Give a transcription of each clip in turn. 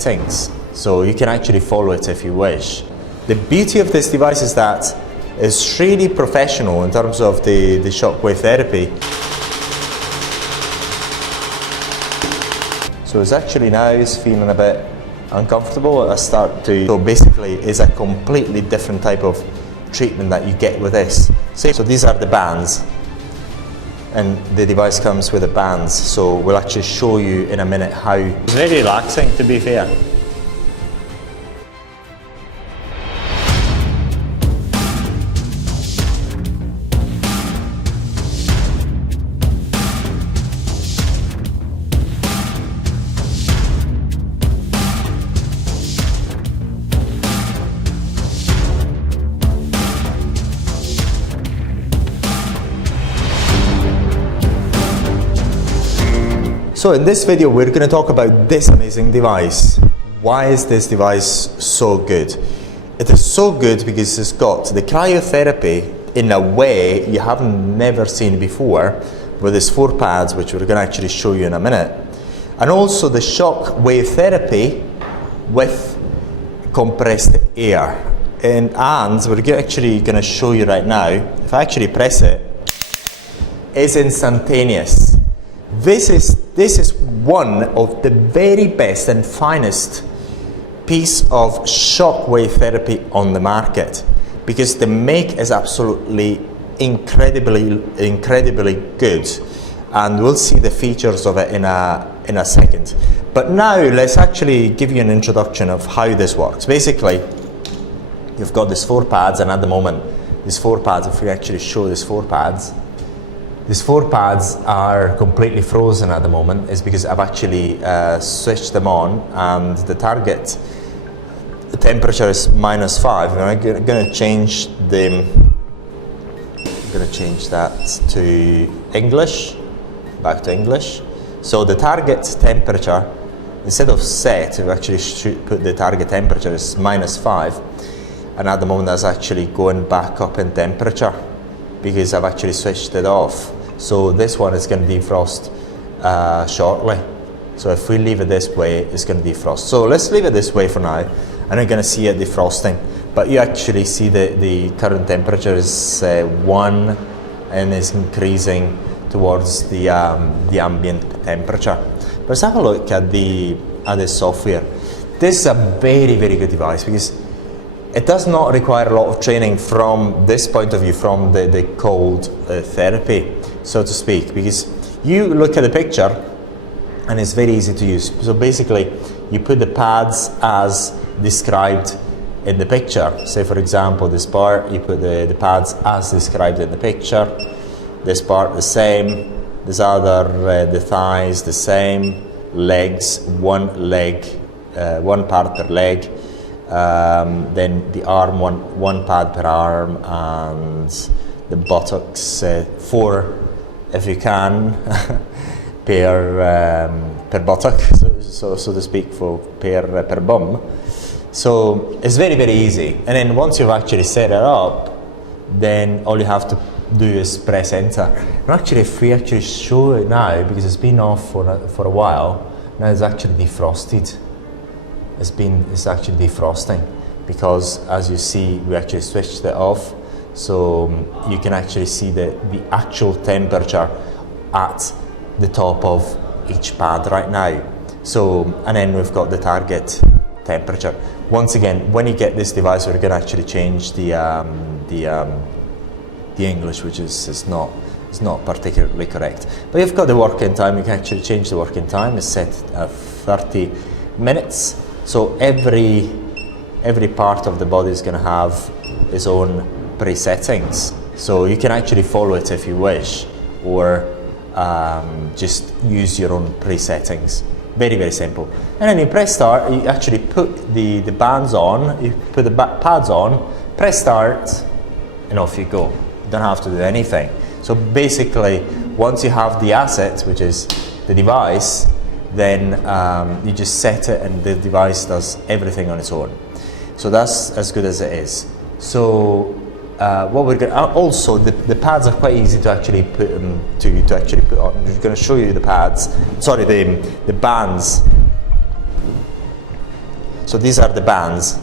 settings, so you can actually follow it if you wish. The beauty of this device is that it's really professional in terms of the shockwave therapy. So it's actually now feeling a bit uncomfortable. So basically it's a completely different type of treatment that you get with this. So these are the bands, and the device comes with the bands, so we'll actually show you in a minute how. It's very relaxing, to be fair. So in this video we're going to talk about this amazing device. Why is this device so good? It is so good because it's got the cryotherapy in a way you have never seen before, with these 4 pads, which we're going to actually show you in a minute, and also the shock wave therapy with compressed air. And we're actually going to show you right now. If I actually press it, it's instantaneous. This is one of the very best and finest piece of shockwave therapy on the market, because the make is absolutely incredibly good, and we'll see the features of it in a second. But now let's actually give you an introduction of how this works. Basically, you've got these 4 pads, and at the moment these 4 pads, if we actually show these 4 pads, these 4 pads are completely frozen at the moment. Is because I've actually switched them on, and the target temperature is -5. I'm going to change that to English, back to English. So the target temperature, instead of set, we actually should put the target temperature is -5, and at the moment that's actually going back up in temperature because I've actually switched it off. So this one is going to defrost shortly. So if we leave it this way, it's going to defrost. So let's leave it this way for now, and we're going to see it defrosting. But you actually see the current temperature is 1, and is increasing towards the ambient temperature. But let's have a look at the software. This is a very, very good device because it does not require a lot of training from this point of view, from the cold therapy, so to speak, because you look at the picture and it's very easy to use. So basically you put the pads as described in the picture. Say for example this part, you put the pads as described in the picture. This part the same, this other, the thighs the same, legs, one part per leg. Then the arm, one pad per arm, and the buttocks 4 if you can per buttock, so to speak, per bum. So it's very, very easy. And then once you've actually set it up, then all you have to do is press enter. And actually, if we actually show it now, because it's been off for a while, now it's actually defrosted. It's actually defrosting, because as you see we actually switched it off, so you can actually see the actual temperature at the top of each pad right now. So, and then we've got the target temperature. Once again, when you get this device, we're going to actually change the English, which is not particularly correct. But you've got the working time. You can actually change the working time. It's set at 30 minutes. So every part of the body is going to have its own presettings. So you can actually follow it if you wish, or just use your own presettings. Very, very simple. And then you press start, you actually put the bands on, you put the pads on, press start, and off you go. You don't have to do anything. So basically, once you have the asset, which is the device, then you just set it and the device does everything on its own. So that's as good as it is. So what we're going also, the pads are quite easy to actually put to actually put on. We're going to show you the pads. Sorry, the bands. So these are the bands,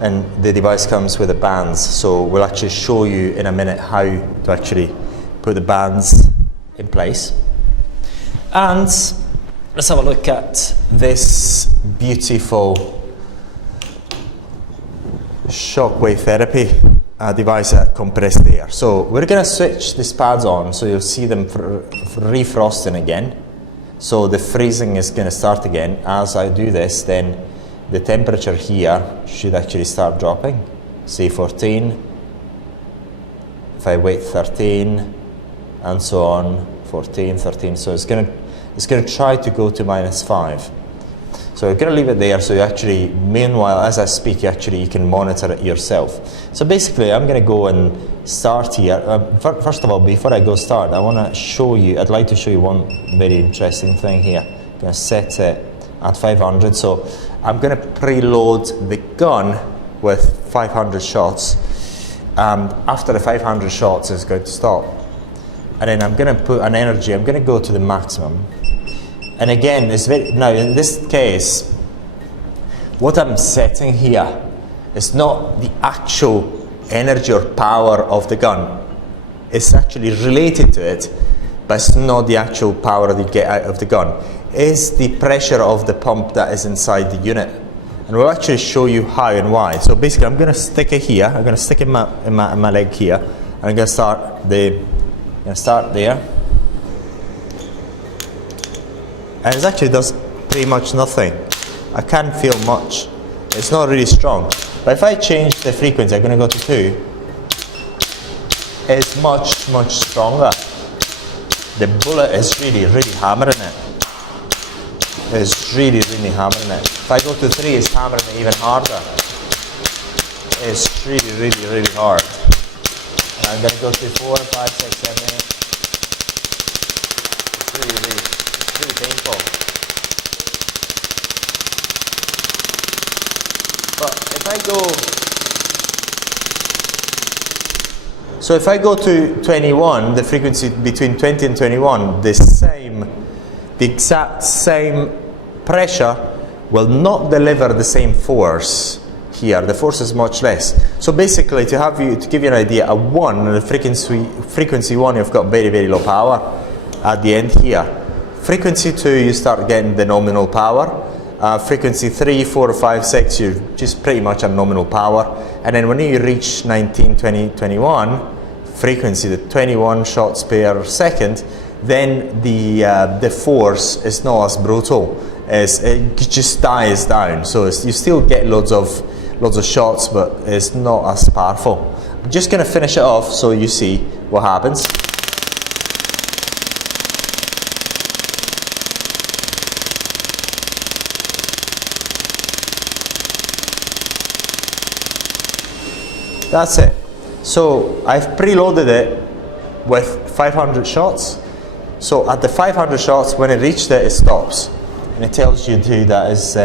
and the device comes with the bands. So we'll actually show you in a minute how to actually put the bands in place. And let's have a look at this beautiful shockwave therapy device that compressed air. So we're going to switch these pads on, so you'll see them for refrosting again. So the freezing is going to start again. As I do this, then the temperature here should actually start dropping. Say 14, if I wait 13, and so on, 14, 13. So it's going to try to go to -5. So we're going to leave it there, so you actually, meanwhile, as I speak, you can monitor it yourself. So basically, I'm going to go and start here. First of all, before I go start, I want to show you, I'd like to show you one very interesting thing here. I'm going to set it at 500. So I'm going to preload the gun with 500 shots. After the 500 shots, it's going to stop. And then I'm going to put an energy, I'm going to go to the maximum. And again, now in this case, what I'm setting here is not the actual energy or power of the gun. It's actually related to it, but it's not the actual power that you get out of the gun. It's the pressure of the pump that is inside the unit. And we'll actually show you how and why. So basically, I'm going to stick it here. I'm going to stick it in my leg here. And I'm going to start there. And it actually does pretty much nothing. I can't feel much. It's not really strong. But if I change the frequency, I'm going to go to 2. It's much, much stronger. The bullet is really, really hammering it. It's really, really hammering it. If I go to 3, it's hammering it even harder. It's really, really, really hard. And I'm going to go to 4, 5, 6, 7, 8. It's really, really painful. But if I go to 21, the frequency between 20 and 21, the exact same pressure will not deliver the same force here. The force is much less. So basically, to give you an idea, a 1, the frequency 1, you've got very, very low power at the end here. Frequency 2, you start getting the nominal power. Frequency 3, 4, 5, 6, you're just pretty much at nominal power. And then when you reach 19, 20, 21, frequency, the 21 shots per second, then the force is not as brutal. It just dies down. So you still get loads of shots, but it's not as powerful. I'm just going to finish it off so you see what happens. That's it. So I've preloaded it with 500 shots. So at the 500 shots, when it reaches it stops. And it tells you that it's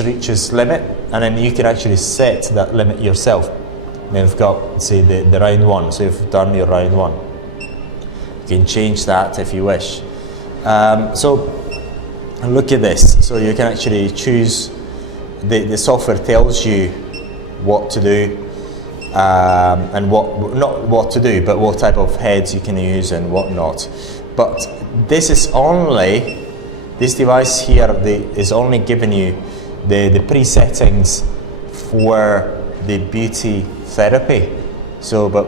reached its limit. And then you can actually set that limit yourself. And you've got, say, the round 1. So you've done your round 1. You can change that if you wish. So look at this. So you can actually choose, the software tells you what to do. And not what to do, but what type of heads you can use and what not. But this device here is only giving you the pre-settings for the beauty therapy. So, but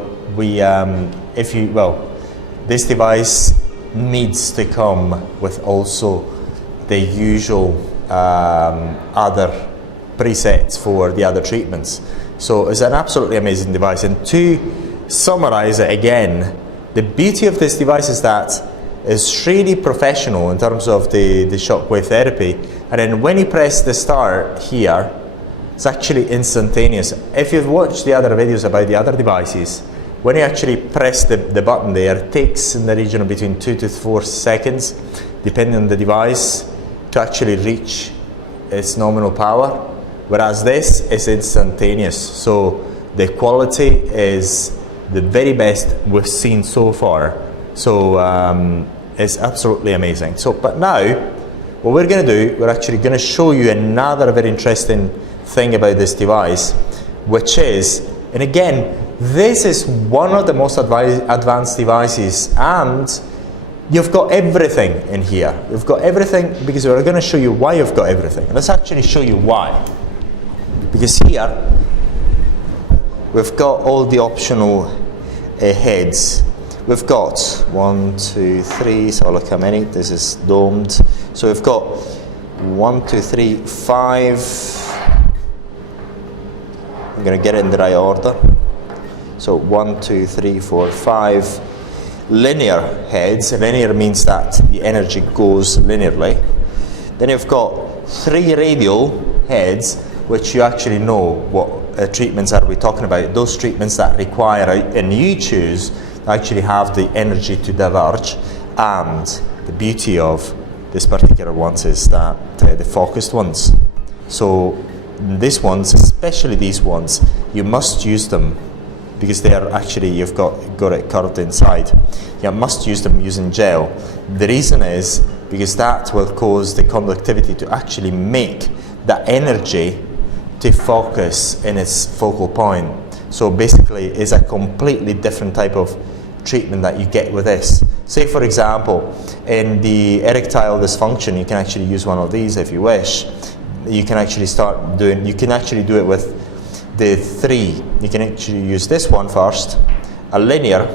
this device needs to come with also the usual other presets for the other treatments. So it's an absolutely amazing device. And to summarize it again, the beauty of this device is that it's really professional in terms of the shockwave therapy. And then when you press the start here, it's actually instantaneous. If you've watched the other videos about the other devices, when you actually press the button there, it takes in the region of between 2 to 4 seconds, depending on the device, to actually reach its nominal power. Whereas this is instantaneous, so the quality is the very best we've seen so far. So it's absolutely amazing. So, but now what we're going to do, we're actually going to show you another very interesting thing about this device, which is, and again, this is one of the most advanced devices, and you've got everything in here. You've got everything because we're going to show you why you've got everything. Let's actually show you why. Because here, we've got all the optional heads. We've got 1, 2, 3, so look how many, this is domed. So we've got 1, 2, 3, 5. I'm going to get it in the right order. So 1, 2, 3, 4, 5 linear heads. Linear means that the energy goes linearly. Then you've got 3 radial heads, which you actually know what treatments are we talking about. Those treatments that require, and you choose, actually have the energy to diverge. And the beauty of this particular ones is that the focused ones. So these ones, especially these ones, you must use them because they are actually, you've got it curved inside. You must use them using gel. The reason is because that will cause the conductivity to actually make the energy to focus in its focal point. So basically it's a completely different type of treatment that you get with this. Say for example, in the erectile dysfunction, you can actually use one of these if you wish. You can actually start doing, you can actually do it with the 3. You can actually use this one first, a linear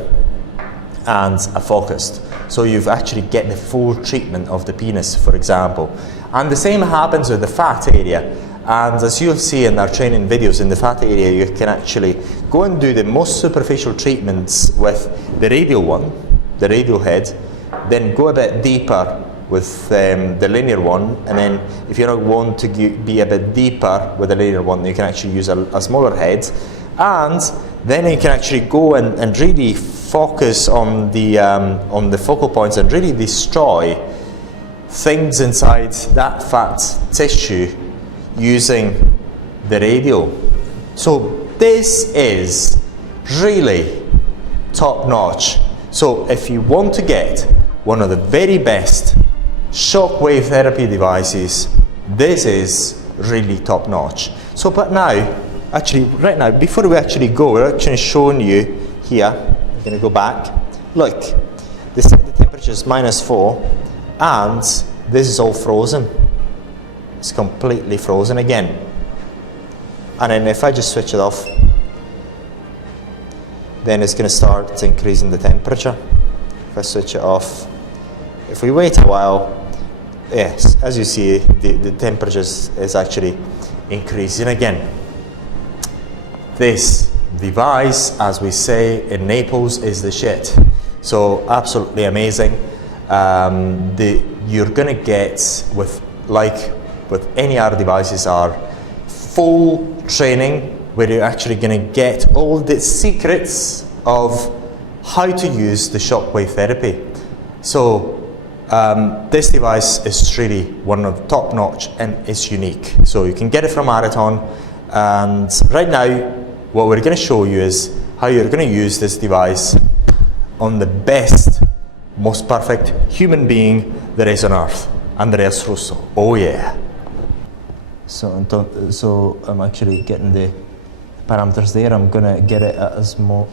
and a focused. So you've actually get the full treatment of the penis, for example. And the same happens with the fat area. And as you'll see in our training videos, in the fat area, you can actually go and do the most superficial treatments with the radial one, the radial head, then go a bit deeper with the linear one, and then if you want to be a bit deeper with the linear one, you can actually use a smaller head, and then you can actually go and really focus on the focal points and really destroy things inside that fat tissue using the radial. So this is really top notch. So if you want to get one of the very best shockwave therapy devices, this is really top notch. So but now, actually right now, before we actually go, we're actually showing you here, I'm going to go back, look, the temperature is -4 and this is all frozen. It's completely frozen again. And then if I just switch it off, then it's going to start increasing the temperature. If I switch it off, if we wait a while, yes, as you see, the temperature is actually increasing again. This device, as we say in Naples, is the shit. So absolutely amazing. You're going to get, with any other devices, are full training where you're actually going to get all the secrets of how to use the shockwave therapy. So this device is really one of top notch and it's unique. So you can get it from Areton, and right now what we're going to show you is how you're going to use this device on the best, most perfect human being there is on earth, Andreas Russo. Oh yeah. So I'm actually getting the parameters there. I'm going to get it at a small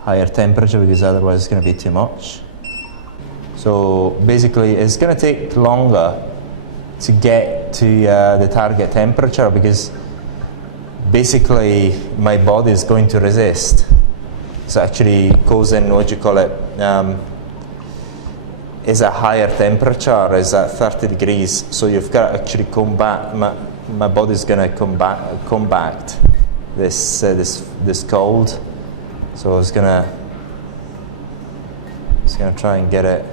higher temperature because otherwise it's going to be too much. So basically it's going to take longer to get to the target temperature because basically my body is going to resist. So actually goes in, what do you call it, is a higher temperature, is at 30 degrees. So you've got to actually combat, my body's going to combat this cold. So it's going to try and get it.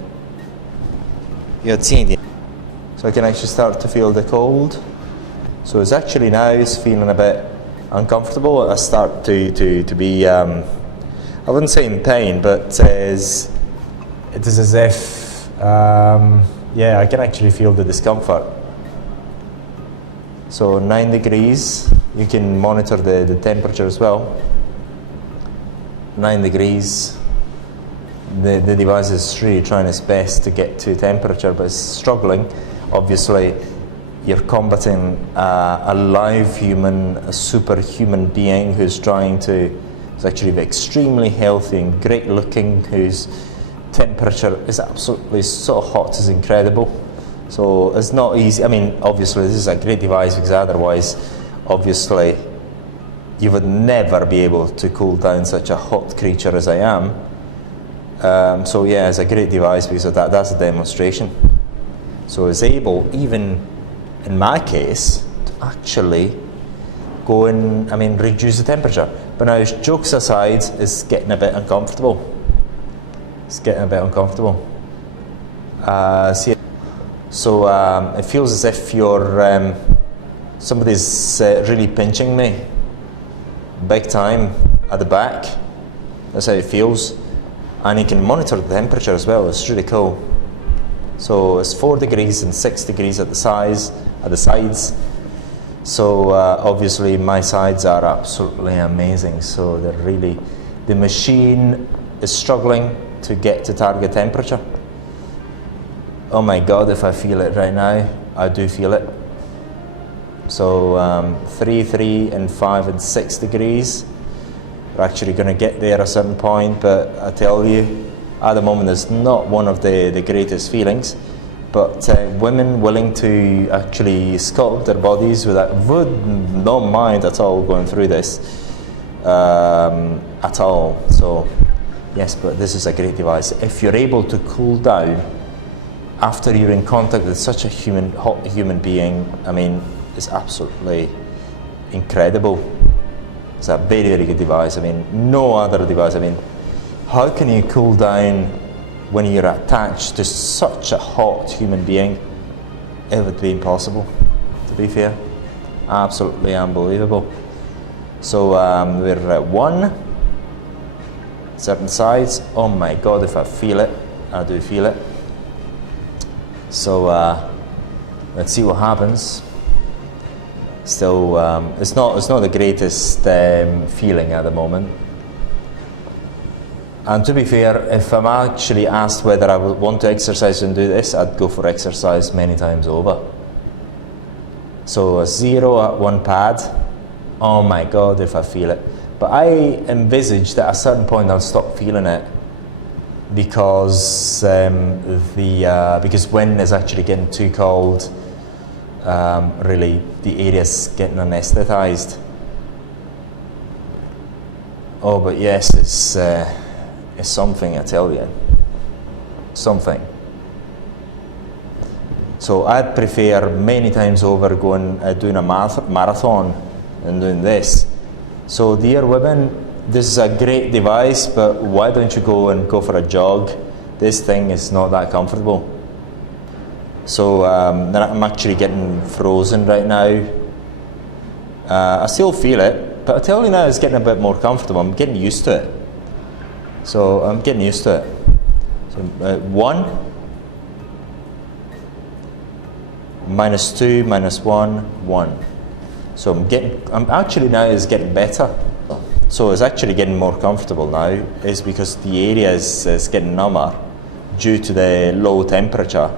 So I can actually start to feel the cold. So it's actually now it's feeling a bit uncomfortable. I start to be, I wouldn't say in pain, but it is as if, yeah, I can actually feel the discomfort. So 9 degrees, you can monitor the temperature as well. 9 degrees. The device is really trying its best to get to temperature, but it's struggling. obviously you're combating a live human, a superhuman being who's actually extremely healthy and great looking, whose temperature is absolutely so hot, it's incredible. So it's not easy. I mean, obviously this is a great device, because otherwise, obviously, you would never be able to cool down such a hot creature as I am. So yeah, it's a great device because of that. That's a demonstration. So it's able, even in my case, to actually go and, I mean, reduce the temperature. But now, jokes aside, it's getting a bit uncomfortable. It's getting a bit uncomfortable. So it feels as if you're somebody's really pinching me, big time, at the back. That's how it feels. And you can monitor the temperature as well. It's really cool. So it's 4 degrees and 6 degrees at the sides. So obviously my sides are absolutely amazing. So they're really, the machine is struggling to get to target temperature. Oh my God, if I feel it right now, I do feel it. So 3, 3 and 5 and 6 degrees. We're actually going to get there at a certain point, but I tell you, at the moment it's not one of the greatest feelings. But women willing to actually sculpt their bodies would not mind at all going through this at all. So yes, but this is a great device. If you're able to cool down after you're in contact with such a hot human being, I mean, it's absolutely incredible. It's a very, very good device. I mean, no other device. I mean, how can you cool down when you're attached to such a hot human being? It would be impossible, to be fair. Absolutely unbelievable. So we're at 1, certain sides. Oh my God, if I feel it, I do feel it. So let's see what happens. Still, it's not the greatest feeling at the moment. And to be fair, if I'm actually asked whether I would want to exercise and do this, I'd go for exercise many times over. So a 0 at 1 pad. Oh my God, if I feel it. But I envisage that at a certain point I'll stop feeling it, because because when it's actually getting too cold, really the area's getting anesthetized. Oh, but yes, it's something, I tell you, something. So I'd prefer many times over going doing a marathon and doing this. So dear women, this is a great device, but why don't you go for a jog? This thing is not that comfortable. So I'm actually getting frozen right now. I still feel it, but I tell you now, it's getting a bit more comfortable. I'm getting used to it. So I'm getting used to it. So 1, -2, -1, 1. So I'm actually now is getting better. So it's actually getting more comfortable now. It's because the area is getting number due to the low temperature.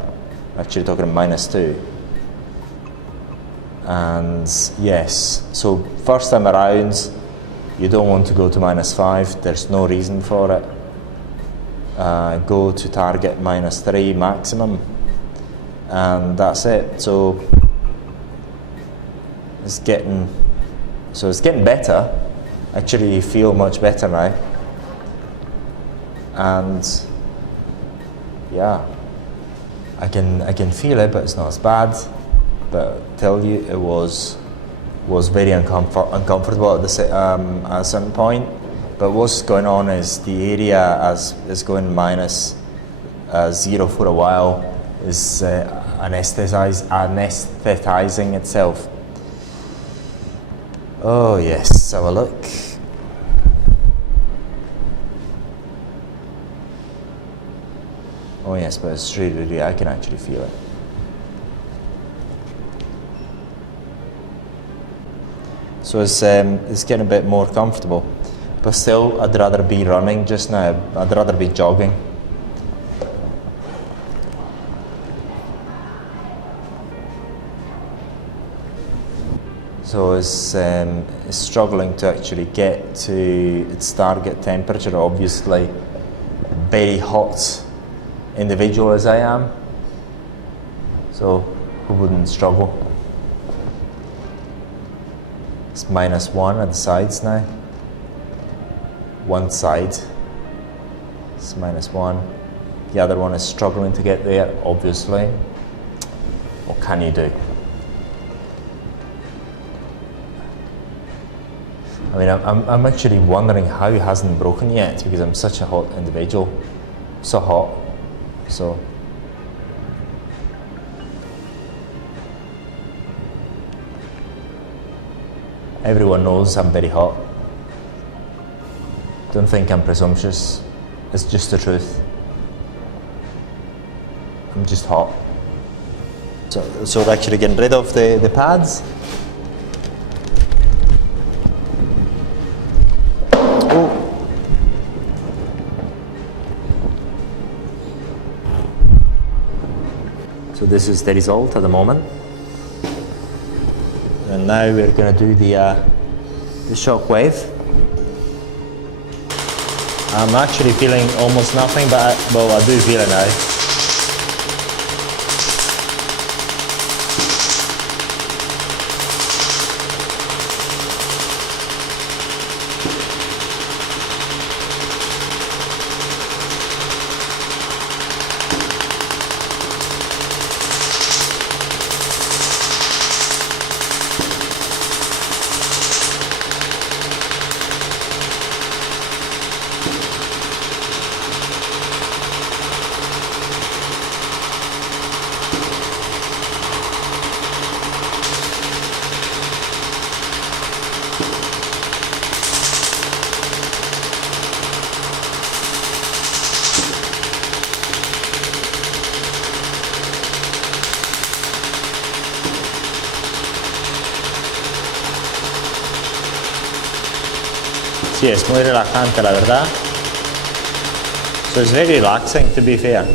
Actually talking -2. And yes, so first time around, you don't want to go to -5. There's no reason for it. Go to target -3 maximum, and that's it. So it's getting better. Actually, you feel much better now, and yeah, I can feel it, but it's not as bad. But I tell you, it was very uncomfortable at a certain point. But what's going on is the area is going -0 for a while, is anesthetizing itself. Oh yes, let's have a look. Oh yes, but it's really, I can actually feel it. So it's getting a bit more comfortable. But still, I'd rather be running just now. I'd rather be jogging. So it's struggling to actually get to its target temperature. Obviously, very hot individual as I am, so who wouldn't struggle? It's -1 at the sides now. One side is -1. The other one is struggling to get there, obviously. What can you do? I mean, I'm actually wondering how it hasn't broken yet, because I'm such a hot individual. So hot. So everyone knows I'm very hot. Don't think I'm presumptuous. It's just the truth. I'm just hot. So we're actually getting rid of the pads. Oh. So this is the result at the moment. And now we're going to do the shockwave. I'm actually feeling almost nothing, but I do feel it now. Sí, es muy relajante, la verdad. So it's very relaxing, to be fair.